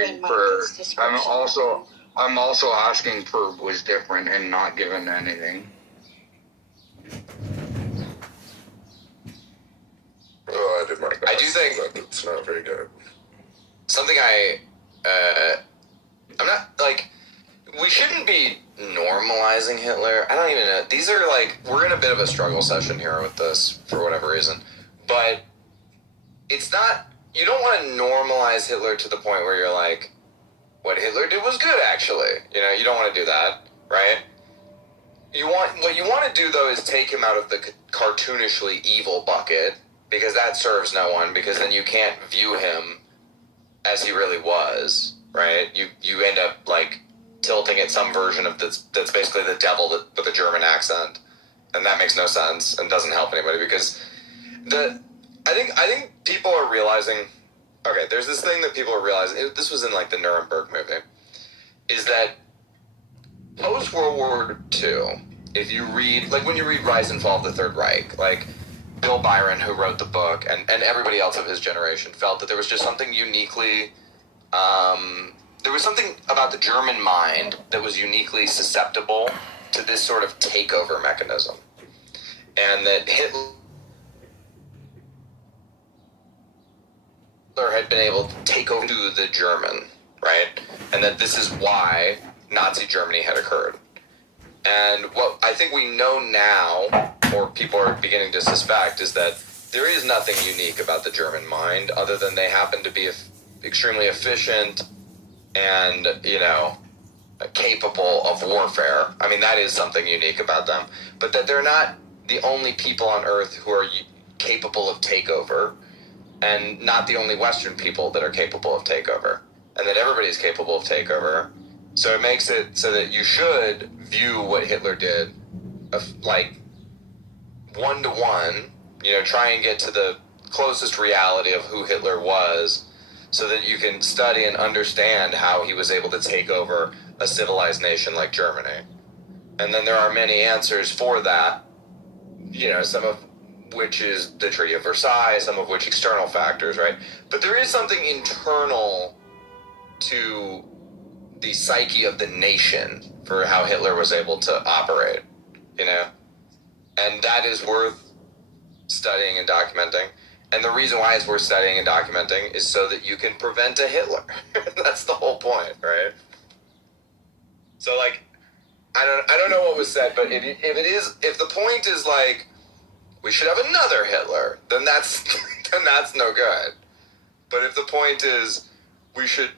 asking for. I'm also asking for was different and not given anything. Oh, I did my best. I do think but it's not very good. Something I'm not, like, we shouldn't be normalizing Hitler. I don't even know. These are, like, we're in a bit of a struggle session here with this, for whatever reason. But it's not, you don't want to normalize Hitler to the point where you're like, what Hitler did was good, actually. You know, you don't want to do that, right? What you want to do, though, is take him out of the cartoonishly evil bucket, because that serves no one, because then you can't view him as he really was, right? You end up, like, tilting at some version of that's basically the devil with a German accent, and that makes no sense and doesn't help anybody, because I think people are realizing, okay, there's this thing that people are realizing, this was in, like, the Nuremberg movie, is that post-World War II, if you read, like, when you read Rise and Fall of the Third Reich, like, Bill Byron, who wrote the book, and everybody else of his generation felt that there was just something uniquely, there was something about the German mind that was uniquely susceptible to this sort of takeover mechanism. And that Hitler had been able to take over the German, right? And that this is why Nazi Germany had occurred. And what I think we know now, or people are beginning to suspect, is that there is nothing unique about the German mind other than they happen to be extremely efficient and, you know, capable of warfare. I mean, that is something unique about them. But that they're not the only people on Earth who are capable of takeover, and not the only Western people that are capable of takeover, and that everybody's capable of takeover. So it makes it so that you should view what Hitler did, like, 1-to-1, you know, try and get to the closest reality of who Hitler was, so that you can study and understand how he was able to take over a civilized nation like Germany. And then there are many answers for that, you know, some of which is the Treaty of Versailles, some of which external factors, right? But there is something internal to the psyche of the nation for how Hitler was able to operate, you know? And that is worth studying and documenting. And the reason why it's worth studying and documenting is so that you can prevent a Hitler. That's the whole point, right? So, like, I don't know what was said, but if the point is, like, we should have another Hitler, then that's no good. But if the point is we should